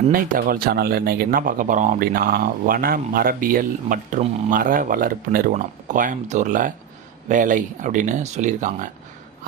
அன்னை தகவல் சேனலில் இன்றைக்கி என்ன பார்க்க போகிறோம் அப்படின்னா, வன மரபியல் மற்றும் மர வளர்ப்பு நிறுவனம் கோயம்புத்தூரில் வேலை அப்படின்னு சொல்லியிருக்காங்க.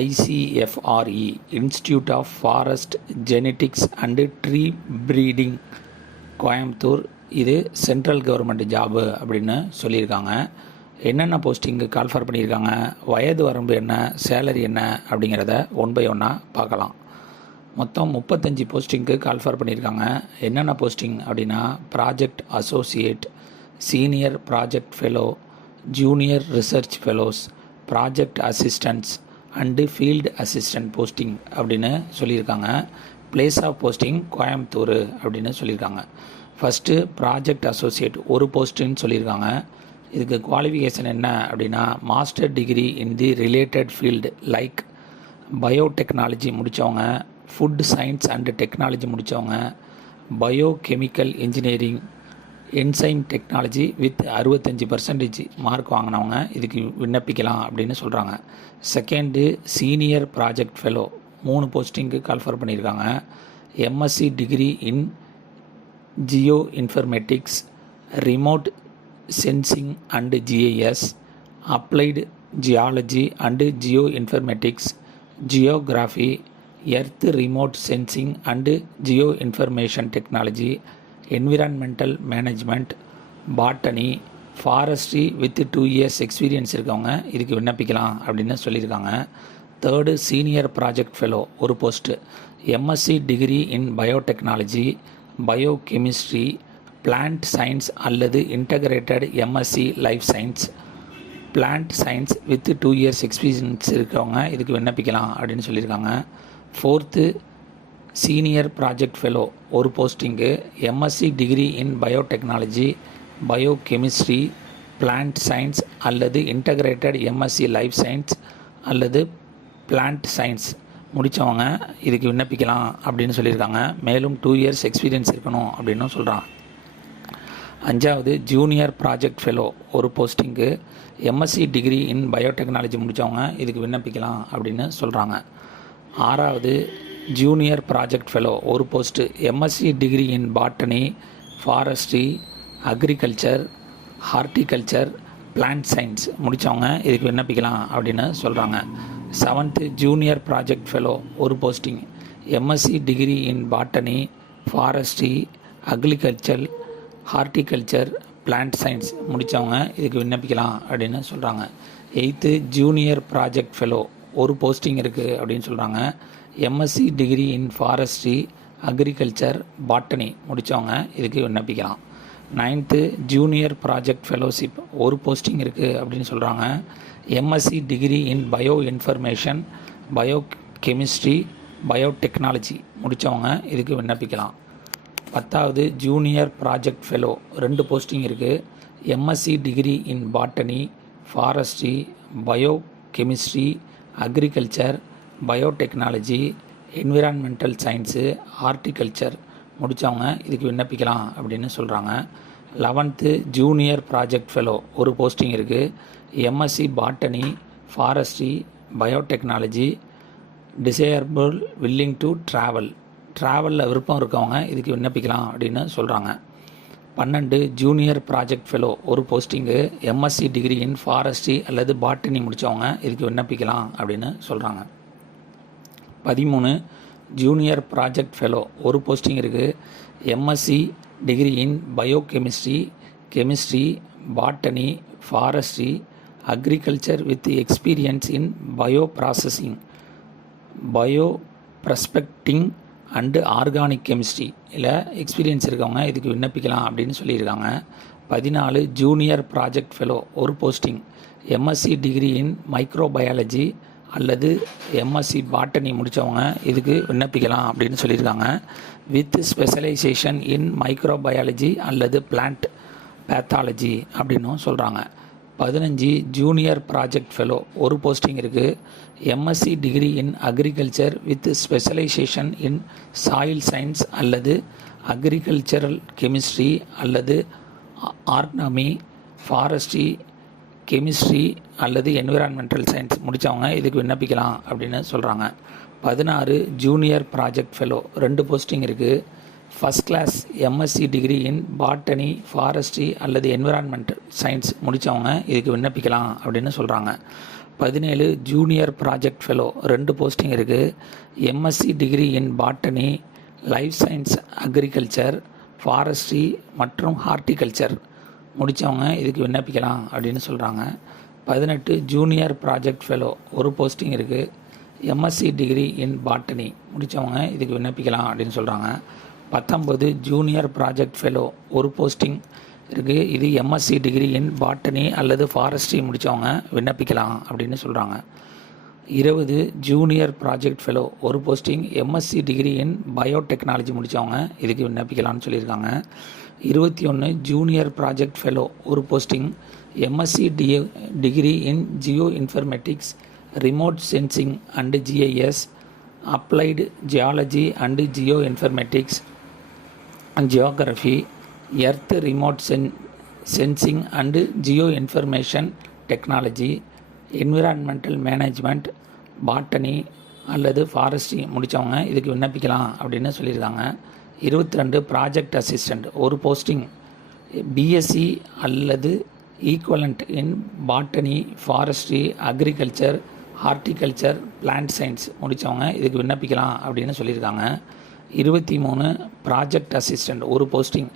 ICFRE institute of forest genetics and tree breeding Coimbatore, இது சென்ட்ரல் கவர்மெண்ட் ஜாபு அப்படின்னு சொல்லியிருக்காங்க. என்னென்ன போஸ்டிங்கு கால்ஃபர் பண்ணியிருக்காங்க, வயது வரம்பு என்ன, சேலரி என்ன அப்படிங்கிறத ஒன் பை ஒன்னாக பார்க்கலாம். மொத்தம் 35 போஸ்டிங்க்கு கால்ஃபர் பண்ணியிருக்காங்க. என்னென்ன போஸ்டிங் அப்படின்னா, project associate, senior project fellow, junior research fellows, project assistants and field assistant posting அப்படின்னு சொல்லியிருக்காங்க. பிளேஸ் ஆஃப் போஸ்டிங் கோயம்புத்தூர் அப்படின்னு சொல்லியிருக்காங்க. ஃபஸ்ட்டு ப்ராஜெக்ட் அசோசியேட் ஒரு போஸ்ட்டுன்னு சொல்லியிருக்காங்க. இதுக்கு குவாலிஃபிகேஷன் என்ன அப்படின்னா, master degree in the related field like biotechnology முடித்தவங்க, ஃபுட் சயின்ஸ் அண்டு டெக்னாலஜி முடித்தவங்க, biochemical engineering, enzyme technology with 65% mark வாங்கினவங்க இதுக்கு விண்ணப்பிக்கலாம் அப்படின்னு சொல்கிறாங்க. செகண்டு சீனியர் ப்ராஜெக்ட் ஃபெலோ 3 போஸ்டிங்க்கு கால்ஃபர் பண்ணியிருக்காங்க. MSc degree in geo informatics, remote sensing and GIS, applied geology and geo informatics, geography, earth remote sensing and geo information technology, environmental management, botany, forestry with 2 years experience இருக்கவங்க இதுக்கு விண்ணப்பிக்கலாம் அப்படின்னு சொல்லியிருக்காங்க. Third senior project fellow ஒரு post, MSc degree in biotechnology, biochemistry, plant science அல்லது integrated MSc life science, plant science with 2 years experience இருக்கவங்க இதுக்கு விண்ணப்பிக்கலாம் அப்படின்னு சொல்லியிருக்காங்க. ஃபோர்த்து சீனியர் ப்ராஜெக்ட் ஃபெலோ ஒரு posting, MSc degree in biotechnology, biochemistry, plant science அல்லது integrated MSc life science அல்லது plant science முடித்தவங்க இதுக்கு விண்ணப்பிக்கலாம் அப்படின்னு சொல்லியிருக்காங்க. மேலும் 2 years எக்ஸ்பீரியன்ஸ் இருக்கணும் அப்படின்னு சொல்கிறாங்க. அஞ்சாவது ஜூனியர் ப்ராஜெக்ட் ஃபெலோ ஒரு posting, MSc degree in biotechnology முடித்தவங்க இதுக்கு விண்ணப்பிக்கலாம் அப்படின்னு சொல்கிறாங்க. ஆறாவது ஜூனியர் ப்ராஜெக்ட் ஃபெலோ ஒரு post, MSc degree in botany, forestry, agriculture, horticulture, plant science முடித்தவங்க இதுக்கு விண்ணப்பிக்கலாம் அப்படின்னு சொல்கிறாங்க. செவன்த்து ஜூனியர் ப்ராஜெக்ட் ஃபெலோ ஒரு posting, MSc degree in botany, forestry, agriculture, horticulture, plant science முடித்தவங்க இதுக்கு விண்ணப்பிக்கலாம் அப்படின்னு சொல்கிறாங்க. எயித்து ஜூனியர் ப்ராஜெக்ட் ஃபெலோ ஒரு போஸ்டிங் இருக்குது அப்படின்னு சொல்கிறாங்க. MSc degree in forestry, agriculture, botany முடித்தவங்க இதுக்கு விண்ணப்பிக்கலாம். நைன்த்து ஜூனியர் ப்ராஜெக்ட் ஃபெலோஷிப் ஒரு போஸ்டிங் இருக்குது அப்படின்னு சொல்கிறாங்க. MSc degree in bio information, bio chemistry, biotechnology முடித்தவங்க இதுக்கு விண்ணப்பிக்கலாம். பத்தாவது ஜூனியர் ப்ராஜெக்ட் ஃபெலோ 2 போஸ்டிங் இருக்குது. MSc degree in botany, forestry, bio chemistry, agriculture, biotechnology, environmental science, horticulture முடித்தவங்க இதுக்கு விண்ணப்பிக்கலாம் அப்படின்னு சொல்கிறாங்க. 11th ஜூனியர் ப்ராஜெக்ட் ஃபெலோ ஒரு போஸ்டிங் இருக்குது. MSc botany, forestry, biotechnology, desirable willing to ட்ராவலில் விருப்பம் இருக்கவங்க இதுக்கு விண்ணப்பிக்கலாம் அப்படின்னு சொல்கிறாங்க. 12 ஜூனியர் ப்ராஜெக்ட் ஃபெலோ ஒரு posting, MSc degree in forestry அல்லது பாட்டனி முடித்தவங்க இதுக்கு விண்ணப்பிக்கலாம் அப்படின்னு சொல்கிறாங்க. 13 ஜூனியர் ப்ராஜெக்ட் ஃபெலோ ஒரு போஸ்டிங் இருக்குது. MSc degree in biochemistry, chemistry, botany, forestry, agriculture with experience in bio processing, bio prospecting and organic chemistry இல்லை எக்ஸ்பீரியன்ஸ் இருக்கவங்க இதுக்கு விண்ணப்பிக்கலாம் அப்படின்னு சொல்லியிருக்காங்க. 14 ஜூனியர் ப்ராஜெக்ட் ஃபெலோ ஒரு posting, MSc degree in microbiology அல்லது MSc பாட்டனி முடித்தவங்க இதுக்கு விண்ணப்பிக்கலாம் அப்படின்னு சொல்லியிருக்காங்க. வித் ஸ்பெஷலைசேஷன் இன் மைக்ரோபயாலஜி அல்லது பிளான்ட் பேத்தாலஜி அப்படின்னும் சொல்கிறாங்க. 15 ஜூனியர் ப்ராஜெக்ட் ஃபெலோ ஒரு போஸ்டிங் இருக்குது. MSc degree in agriculture with specialisation in soil science அல்லது அக்ரிகல்ச்சரல் கெமிஸ்ட்ரி அல்லது ஆர்கனமி, ஃபாரஸ்ட்ரி, கெமிஸ்ட்ரி அல்லது என்விரான்மெண்டல் சயின்ஸ் முடித்தவங்க இதுக்கு விண்ணப்பிக்கலாம் அப்படின்னு சொல்கிறாங்க. 16 ஜூனியர் ப்ராஜெக்ட் ஃபெலோ 2 போஸ்டிங் இருக்குது. First class MSc degree in botany, forestry அல்லது என்விரான்மெண்டல் சயின்ஸ் முடித்தவங்க இதுக்கு விண்ணப்பிக்கலாம் அப்படின்னு சொல்கிறாங்க. 17 ஜூனியர் ப்ராஜெக்ட் ஃபெலோ 2 போஸ்டிங் இருக்குது. MSc degree in botany, life science, agriculture, forestry மற்றும் ஹார்டிகல்ச்சர் முடித்தவங்க இதுக்கு விண்ணப்பிக்கலாம் அப்படின்னு சொல்கிறாங்க. 18 ஜூனியர் ப்ராஜெக்ட் ஃபெலோ 1 போஸ்டிங் இருக்குது. எம்எஸ்சி டிகிரி இன் பாட்டனி முடித்தவங்க இதுக்கு விண்ணப்பிக்கலாம் அப்படின்னு சொல்கிறாங்க. 19 ஜூனியர் ப்ராஜெக்ட் ஃபெலோ 1 போஸ்டிங் இருக்குது. இது எம்எஸ்சி டிகிரி இன் பாட்டனி அல்லது ஃபாரஸ்ட்ரி முடித்தவங்க விண்ணப்பிக்கலாம் அப்படின்னு சொல்கிறாங்க. 20 junior project fellow 1 posting, MSc degree in biotechnology முடித்தவங்க இதுக்கு விண்ணப்பிக்கலாம்னு சொல்லியிருக்காங்க. 21 junior project fellow 1 posting, MSc degree in geo informatics, remote sensing and GIS, applied geology and geo informatics and geography, earth remote sensing and geo information technology, environmental management, botany அல்லது forestry முடித்தவங்க இதுக்கு விண்ணப்பிக்கலாம் அப்படின்னு சொல்லியிருக்காங்க. 22 project assistant 1 posting, BSc அல்லது equivalent in botany, forestry, agriculture, horticulture, plant science முடித்தவங்க இதுக்கு விண்ணப்பிக்கலாம் அப்படின்னு சொல்லியிருக்காங்க. 23 ப்ராஜெக்ட் அசிஸ்டண்ட் 1 போஸ்டிங்,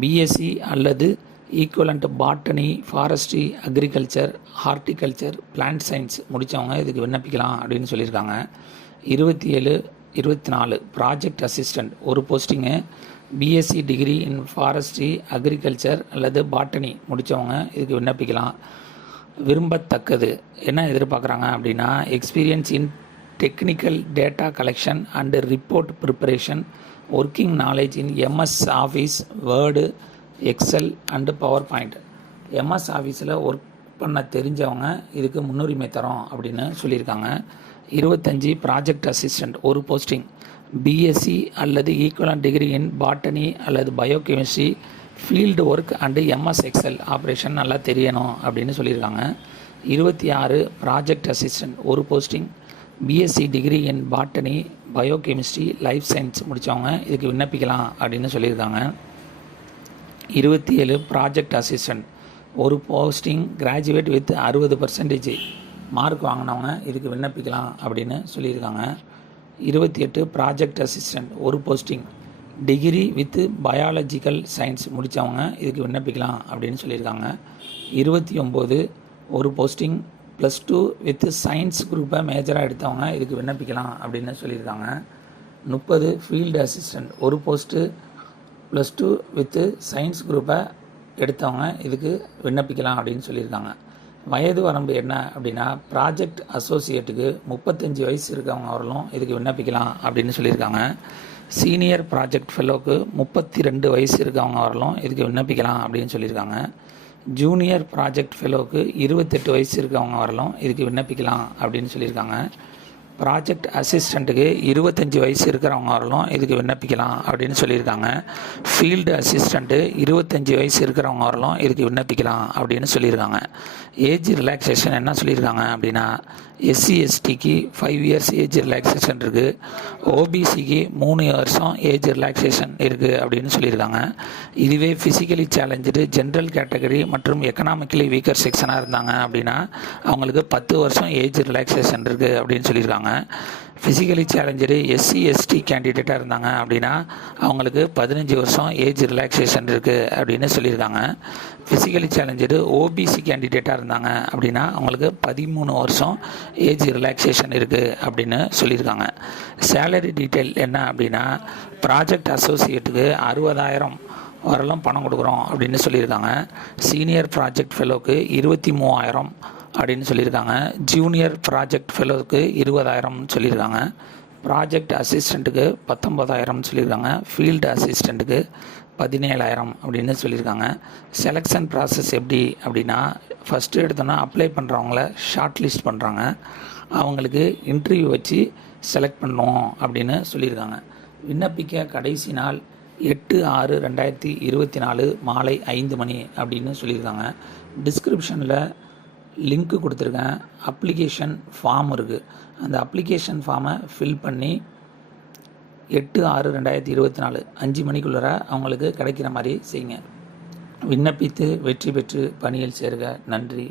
பிஎஸ்சி அல்லது equivalent botany, forestry, agriculture, horticulture, plant science முடித்தவங்க இதுக்கு விண்ணப்பிக்கலாம் அப்படின்னு சொல்லியிருக்காங்க. 24 project assistant 1 posting, BSc degree in forestry, agriculture அல்லது பாட்டனி முடித்தவங்க இதுக்கு விண்ணப்பிக்கலாம். விரும்பத்தக்கது என்ன எதிர்பார்க்குறாங்க அப்படின்னா, experience in technical data collection and report preparation, working knowledge in MS office, word, XL and power point. MS ஆஃபீஸில் ஒர்க் பண்ண தெரிஞ்சவங்க இதுக்கு முன்னுரிமை தரோம் அப்படின்னு சொல்லியிருக்காங்க. 25 ப்ராஜெக்ட் அசிஸ்டண்ட் 1 போஸ்டிங், பிஎஸ்சி அல்லது ஈக்குவலண்ட் டிகிரி இன் பாட்டனி அல்லது biochemistry, field work and MS XL operation நல்லா தெரியணும் அப்படின்னு சொல்லியிருக்காங்க. 26 project assistant 1 posting, BSc degree in botany, biochemistry, life science முடித்தவங்க இதுக்கு விண்ணப்பிக்கலாம் அப்படின்னு சொல்லியிருக்காங்க. 27 project assistant 1 posting, graduate with 60% mark வாங்கினவங்க இதுக்கு விண்ணப்பிக்கலாம் அப்படின்னு சொல்லியிருக்காங்க. 28 project assistant 1 posting, degree with biological science முடித்தவங்க இதுக்கு விண்ணப்பிக்கலாம் அப்படின்னு சொல்லியிருக்காங்க. 29 1 போஸ்டிங், +2 வித் சயின்ஸ் குரூப்பை மேஜராக எடுத்தவங்க இதுக்கு விண்ணப்பிக்கலாம் அப்படின்னு சொல்லியிருக்காங்க. 30 field assistant 1 post, +2 with science குரூப்பை எடுத்தவங்க இதுக்கு விண்ணப்பிக்கலாம் அப்படின்னு சொல்லியிருக்காங்க. வயது வரம்பு என்ன அப்படின்னா, ப்ராஜெக்ட் அசோசியேட்டுக்கு 35 வயசு இருக்கவங்க வரலும் இதுக்கு விண்ணப்பிக்கலாம் அப்படின்னு சொல்லியிருக்காங்க. சீனியர் ப்ராஜெக்ட் ஃபெலோக்கு 32 வயசு இருக்கவங்க வரலும் இதுக்கு விண்ணப்பிக்கலாம் அப்படின்னு சொல்லியிருக்காங்க. ஜூனியர் ப்ராஜெக்ட் ஃபெலோக்கு 28 வயசு இருக்கவங்க வரலும் இதுக்கு விண்ணப்பிக்கலாம் அப்படின்னு சொல்லியிருக்காங்க. ப்ராஜெக்ட் அசிஸ்டண்ட்டுக்கு 25 வயசு இருக்கிறவங்க வரலும் இதுக்கு விண்ணப்பிக்கலாம் அப்படின்னு சொல்லியிருக்காங்க. ஃபீல்டு அசிஸ்டண்ட்டு 25 வயசு இருக்கிறவங்க வரலும் இதுக்கு விண்ணப்பிக்கலாம் அப்படின்னு சொல்லியிருக்காங்க. ஏஜ் ரிலாக்ஸேஷன் என்ன சொல்லியிருக்காங்க அப்படின்னா, SC STக்கு 5 இயர்ஸ் ஏஜ் ரிலாக்ஸேஷன் இருக்குது, OBCக்கு 3 வருஷம் ஏஜ் ரிலாக்ஸேஷன் இருக்குது அப்படின்னு சொல்லியிருக்காங்க. இதுவே ஃபிசிக்கலி சேலஞ்சு, ஜென்ரல் கேட்டகரி மற்றும் எக்கனாமிக்கலி வீக்கர் செக்ஷனாக இருந்தாங்க அப்படின்னா அவங்களுக்கு 10 வருஷம் ஏஜ் ரிலாக்ஸேஷன் இருக்குது அப்படின்னு சொல்லியிருக்காங்க. ஃபிசிக்கலி சேலஞ்சு SC ST கேண்டிடேட்டாக இருந்தாங்க அப்படின்னா அவங்களுக்கு 15 வருஷம் ஏஜ் ரிலாக்ஸேஷன் இருக்குது அப்படின்னு சொல்லியிருக்காங்க. ஃபிசிக்கலி சேலஞ்சு OBC கேண்டிடேட்டாக இருந்தாங்க அப்படின்னா அவங்களுக்கு 13 வருஷம் ஏஜ் ரிலாக்ஸேஷன் இருக்குது அப்படின்னு சொல்லியிருக்காங்க. சேலரி டீட்டெயில் என்ன அப்படின்னா, ப்ராஜெக்ட் அசோசியேட்டுக்கு 60,000 வரலும் பணம் கொடுக்குறோம் அப்படின்னு சொல்லியிருக்காங்க. சீனியர் ப்ராஜெக்ட் ஃபெலோக்கு 23,000 அப்படின்னு சொல்லியிருக்காங்க. ஜூனியர் ப்ராஜெக்ட் ஃபெலோவுக்கு 20,000 சொல்லியிருக்காங்க. ப்ராஜெக்ட் அசிஸ்டண்ட்டுக்கு 19,000 சொல்லியிருக்காங்க. ஃபீல்டு அசிஸ்டண்ட்டுக்கு 17,000 அப்படின்னு சொல்லியிருக்காங்க. செலெக்ஷன் ப்ராசஸ் எப்படி அப்படின்னா, ஃபஸ்ட்டு எடுத்தோன்னா அப்ளை பண்ணுறவங்கள ஷார்ட் லிஸ்ட் பண்ணுறாங்க, அவங்களுக்கு இன்டர்வியூ வச்சு செலக்ட் பண்ணுவோம் அப்படின்னு சொல்லியிருக்காங்க. விண்ணப்பிக்க கடைசி நாள் 8/6/2024 மாலை 5 மணி அப்படின்னு சொல்லியிருக்காங்க. டிஸ்கிரிப்ஷனில் லிங்க்கு கொடுத்துருக்கேன். அப்ளிகேஷன் ஃபார்ம் இருக்குது, அந்த அப்ளிகேஷன் ஃபார்மை ஃபில் பண்ணி 8/6/2024 5 மணிக்குள்ளே அவங்களுக்கு கிடைக்கிற மாதிரி செய்யுங்க. விண்ணப்பித்து வெற்றி பெற்று பணியில் சேருக. நன்றி.